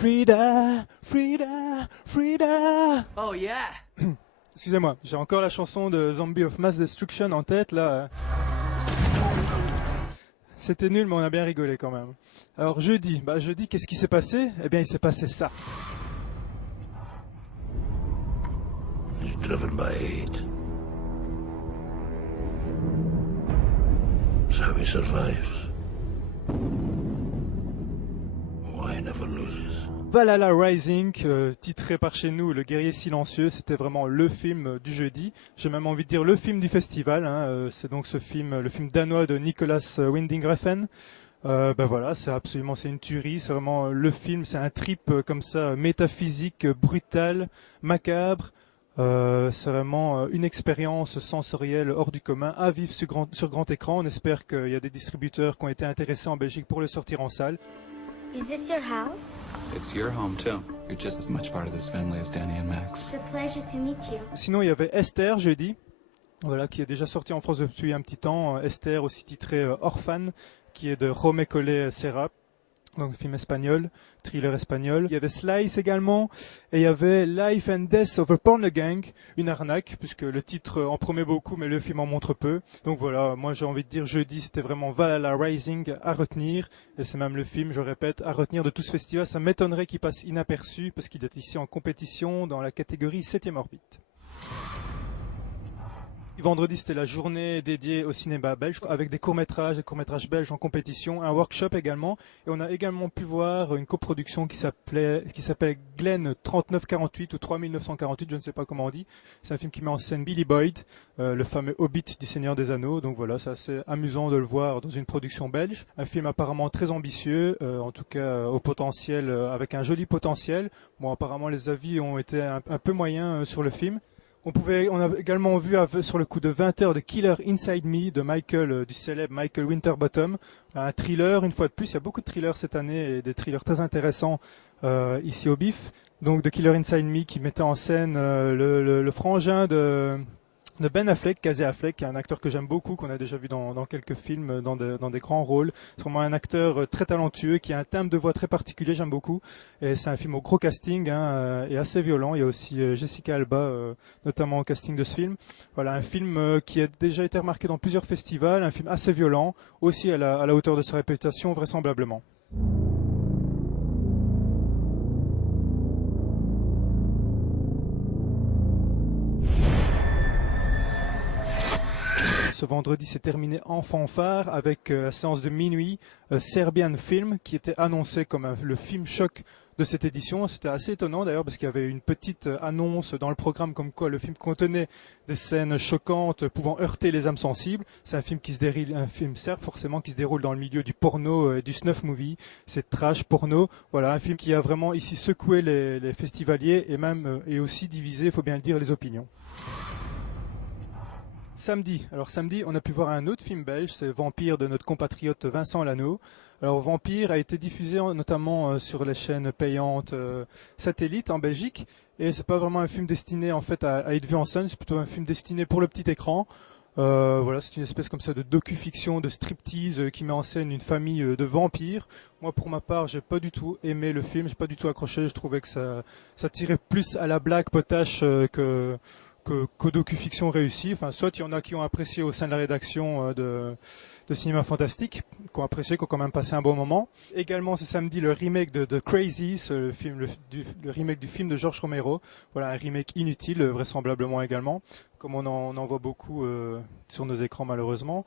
Frida, Frida, Frida. Oh yeah. Excusez-moi, j'ai encore la chanson de Zombie of Mass Destruction en tête là. C'était nul mais on a bien rigolé quand même. Alors jeudi, qu'est-ce qui s'est passé? Eh bien il s'est passé ça. He's driven by hate. It's how he survives. Why he never loses. Valhalla Rising, titré par chez nous Le Guerrier Silencieux, c'était vraiment le film du jeudi. J'ai même envie de dire le film du festival. C'est donc ce film, le film danois de Nicolas Winding Refn. Voilà, c'est une tuerie. C'est vraiment le film, c'est un trip comme ça, métaphysique, brutal, macabre. C'est vraiment une expérience sensorielle hors du commun à vivre sur grand écran. On espère qu'il y a des distributeurs qui ont été intéressés en Belgique pour le sortir en salle. Is this your house? It's your home too. You're just as much part of this family as Danny and Max. It's a pleasure to meet you. Sinon, il y avait Esther jeudi, voilà, qui est déjà sorti en France depuis un petit temps. Esther, aussi titré Orphan, qui est de Jaume Collet Serra. Donc film espagnol, thriller espagnol. Il y avait Slice également, et il y avait Life and Death of a Porn Gang, une arnaque, puisque le titre en promet beaucoup, mais le film en montre peu. Donc voilà, moi j'ai envie de dire jeudi, c'était vraiment Valhalla Rising à retenir, et c'est même le film, je répète, à retenir de tout ce festival. Ça m'étonnerait qu'il passe inaperçu, parce qu'il est ici en compétition dans la catégorie 7e orbite. Vendredi, c'était la journée dédiée au cinéma belge avec des courts-métrages belges en compétition, un workshop également. Et on a également pu voir une coproduction qui s'appelle Glen 3948 ou 3948, je ne sais pas comment on dit. C'est un film qui met en scène Billy Boyd, le fameux Hobbit du Seigneur des Anneaux. Donc voilà, c'est assez amusant de le voir dans une production belge. Un film apparemment très ambitieux, en tout cas au potentiel, avec un joli potentiel. Bon, apparemment les avis ont été un peu moyens sur le film. On a également vu sur le coup de 20 heures de Killer Inside Me de Michael, du célèbre Michael Winterbottom, un thriller. Une fois de plus, il y a beaucoup de thrillers cette année et des thrillers très intéressants ici au BIF. Donc de Killer Inside Me qui mettait en scène le frangin de Ben Affleck, Casey Affleck, qui est un acteur que j'aime beaucoup, qu'on a déjà vu dans quelques films, dans des grands rôles. C'est vraiment un acteur très talentueux, qui a un timbre de voix très particulier, j'aime beaucoup. Et c'est un film au gros casting et assez violent. Il y a aussi Jessica Alba, notamment au casting de ce film. Voilà, un film qui a déjà été remarqué dans plusieurs festivals, un film assez violent, aussi à la hauteur de sa réputation, vraisemblablement. Ce vendredi s'est terminé en fanfare avec la séance de minuit Serbian Film qui était annoncé comme le film choc de cette édition. C'était assez étonnant d'ailleurs parce qu'il y avait une petite annonce dans le programme comme quoi le film contenait des scènes choquantes pouvant heurter les âmes sensibles. C'est un film serbe forcément qui se déroule dans le milieu du porno et du snuff movie. C'est trash porno. Voilà, un film qui a vraiment ici secoué les festivaliers et aussi divisé, il faut bien le dire, les opinions. Samedi, on a pu voir un autre film belge, c'est Vampire de notre compatriote Vincent Lano. Alors Vampire a été diffusé notamment sur les chaînes payantes satellites en Belgique, et c'est pas vraiment un film destiné en fait à être vu en scène, c'est plutôt un film destiné pour le petit écran. Voilà, c'est une espèce comme ça de docu-fiction, de striptease qui met en scène une famille de vampires. Moi, pour ma part, j'ai pas du tout aimé le film, j'ai pas du tout accroché. Je trouvais que ça tirait plus à la blague potache que docu-fiction réussie. Enfin, soit il y en a qui ont apprécié au sein de la rédaction de Cinéma Fantastique, qui ont apprécié, qui ont quand même passé un bon moment. Également ce samedi, le remake de Crazy, le remake du film de George Romero. Voilà, un remake inutile, vraisemblablement également, comme on en voit beaucoup sur nos écrans malheureusement.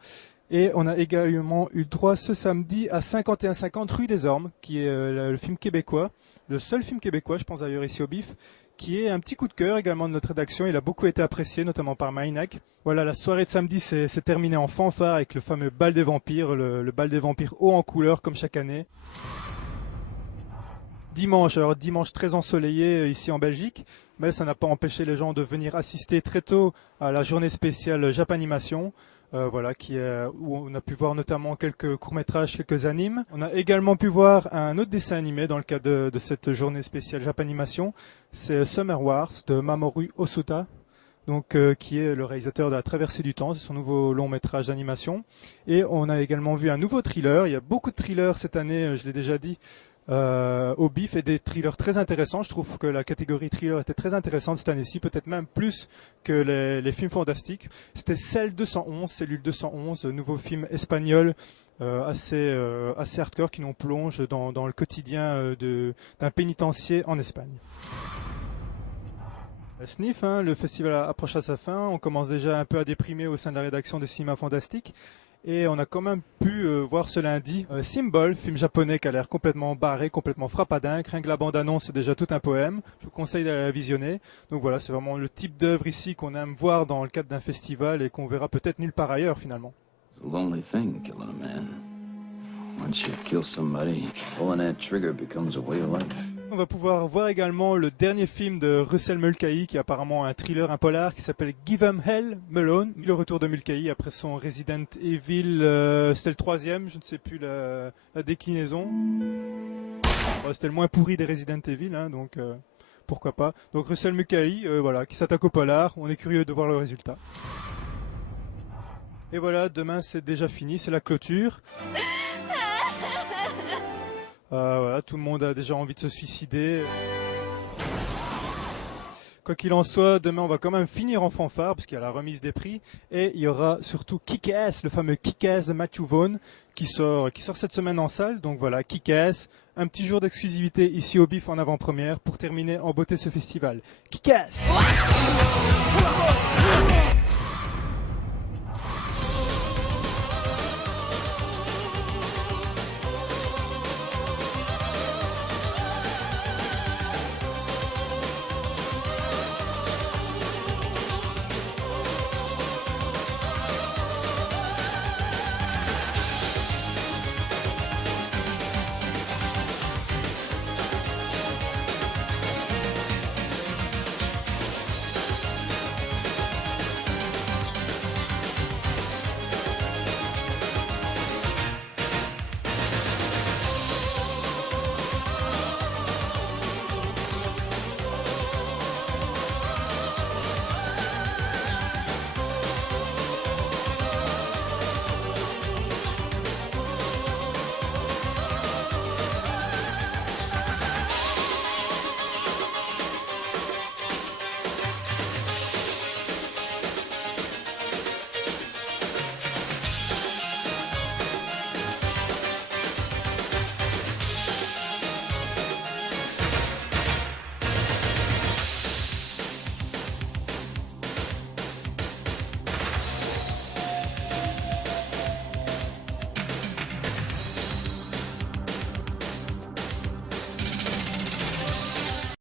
Et on a également eu droit ce samedi à 51-50 Rue des Ormes, qui est le film québécois, le seul film québécois, je pense d'ailleurs ici au BIF, qui est un petit coup de cœur également de notre rédaction. Il a beaucoup été apprécié, notamment par Maïnak. Voilà, la soirée de samedi s'est terminée en fanfare avec le fameux bal des vampires, le bal des vampires haut en couleur comme chaque année. Dimanche très ensoleillé ici en Belgique, mais ça n'a pas empêché les gens de venir assister très tôt à la journée spéciale Japanimation. Voilà, où on a pu voir notamment quelques courts-métrages, quelques animes. On a également pu voir un autre dessin animé dans le cadre de cette journée spéciale Japanimation. C'est Summer Wars de Mamoru Hosoda, donc, qui est le réalisateur de La Traversée du Temps. C'est son nouveau long-métrage d'animation. Et on a également vu un nouveau thriller. Il y a beaucoup de thrillers cette année, je l'ai déjà dit. au bif et des thrillers très intéressants. Je trouve que la catégorie thriller était très intéressante cette année-ci, peut-être même plus que les films fantastiques. C'était Cell 211, Cellule 211, nouveau film espagnol assez hardcore qui nous plonge dans le quotidien d'un pénitencier en Espagne. Sniff, hein, le festival approche à sa fin, on commence déjà un peu à déprimer au sein de la rédaction de Cinéma Fantastique. Et on a quand même pu voir ce lundi Symbol, film japonais qui a l'air complètement barré, complètement frappadingue. Rien que la bande-annonce, c'est déjà tout un poème. Je vous conseille d'aller la visionner. Donc voilà, c'est vraiment le type d'œuvre ici qu'on aime voir dans le cadre d'un festival et qu'on verra peut-être nulle part ailleurs finalement. It's a lonely thing, killing a man. Once you kill somebody, pulling that trigger becomes a way of life. On va pouvoir voir également le dernier film de Russell Mulcahy, qui est apparemment un thriller, un polar, qui s'appelle Give 'Em Hell, Malone. Le retour de Mulcahy après son Resident Evil, c'était le 3e, je ne sais plus la déclinaison. Bon, c'était le moins pourri des Resident Evil, hein, donc pourquoi pas. Donc Russell Mulcahy, voilà, qui s'attaque au polar, on est curieux de voir le résultat. Et voilà, demain c'est déjà fini, c'est la clôture. Voilà, tout le monde a déjà envie de se suicider. Quoi qu'il en soit, demain on va quand même finir en fanfare parce qu'il y a la remise des prix et il y aura surtout Kick-Ass, le fameux Kick-Ass de Matthew Vaughn qui sort cette semaine en salle. Donc voilà, Kick-Ass, un petit jour d'exclusivité ici au BIF en avant-première pour terminer en beauté ce festival. Kick-Ass!